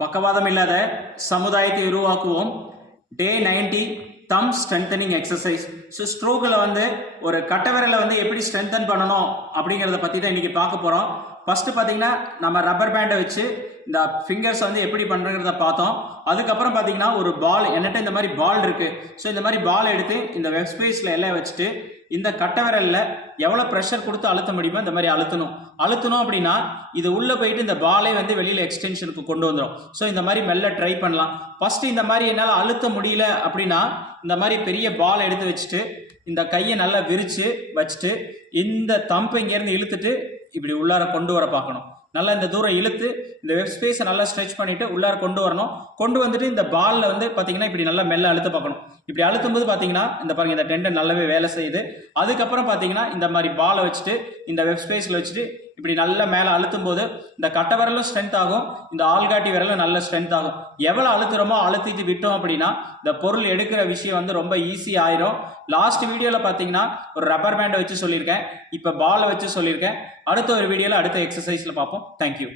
பக்கவாதம் இல்லாத சமுதாயத்தை உருவாக்குவோம். Day ninety thumb strengthening exercise so ஸ்ட்ரோக்கில் வந்து ஒரு கட்டவிரலை வந்து எப்படி ஸ்ட்ரென்தன் பண்ணணும் அப்படிங்கிறத பற்றி தான் இன்றைக்கி பார்க்க போகிறோம் ஃபஸ்ட்டு பார்த்தீங்கன்னா நம்ம ரப்பர் பேண்டை வச்சு இந்த ஃபிங்கர்ஸ் வந்து எப்படி பண்ணுறங்கிறத பார்த்தோம். அதுக்கப்புறம் பார்த்தீங்கன்னா ஒரு பால் என்னட்ட இந்த மாதிரி பால் இருக்குது ஸோ இந்த மாதிரி பால் எடுத்து இந்த வெப் ஸ்பேஸில் எல்லாம் வச்சுட்டு இந்த கட்டவிரலில் எவ்வளோ ப்ரெஷர் கொடுத்து அழுத்த முடியுமோ இந்த மாதிரி அழுத்தணும். அழுத்தணும் அப்படின்னா இது உள்ளே போயிட்டு இந்த பாலே வந்து வெளியில் எக்ஸ்டென்ஷனுக்கு கொண்டு வந்துடும் ஸோ இந்த மாதிரி மெல்ல ட்ரை பண்ணலாம். ஃபஸ்ட்டு இந்த மாதிரி என்னால் அழுத்த முடியல அப்படின்னா இந்த மாதிரி பெரிய பால் எடுத்து வச்சுட்டு இந்த கையை நல்லா விரித்து வச்சுட்டு இந்த தம்பை இங்கேருந்து இழுத்துட்டு இப்படி உள்ளார கொண்டு வர பார்க்கணும். நல்லா இந்த தூரம் இழுத்து இந்த வெப் ஸ்பேஸை நல்லா ஸ்ட்ரெச் பண்ணிட்டு உள்ளார கொண்டு வரணும். கொண்டு வந்துட்டு இந்த பாலில் வந்து பார்த்தீங்கன்னா இப்படி நல்லா மெல்ல அழுத்த பார்க்கணும். இப்படி அழுத்தும் போது பார்த்தீங்கன்னா இந்த பாருங்க இந்த டெண்டன் நல்லாவே வேலை செய்யுது. அதுக்கப்புறம் பார்த்தீங்கன்னா இந்த மாதிரி பாலை வச்சுட்டு இந்த வெப் ஸ்பேஸில் வச்சுட்டு இப்படி நல்லா மேலே அழுத்தும் போது இந்த கட்டை விரலும் ஸ்ட்ரென்த் ஆகும் இந்த ஆள்காட்டி விரலும் நல்ல ஸ்ட்ரென்த் ஆகும். எவ்வளோ அழுத்துறோமோ அழுத்திட்டு விட்டோம் அப்படின்னா இந்த பொருள் எடுக்கிற விஷயம் வந்து ரொம்ப ஈஸி ஆயிரும். லாஸ்ட் வீடியோவில் பார்த்தீங்கன்னா ஒரு ரப்பர் பேண்டை வச்சு சொல்லியிருக்கேன். இப்போ பாலை வச்சு சொல்லியிருக்கேன். அடுத்த ஒரு வீடியோவில் அடுத்த எக்ஸசைஸில் பார்ப்போம். தேங்க்யூ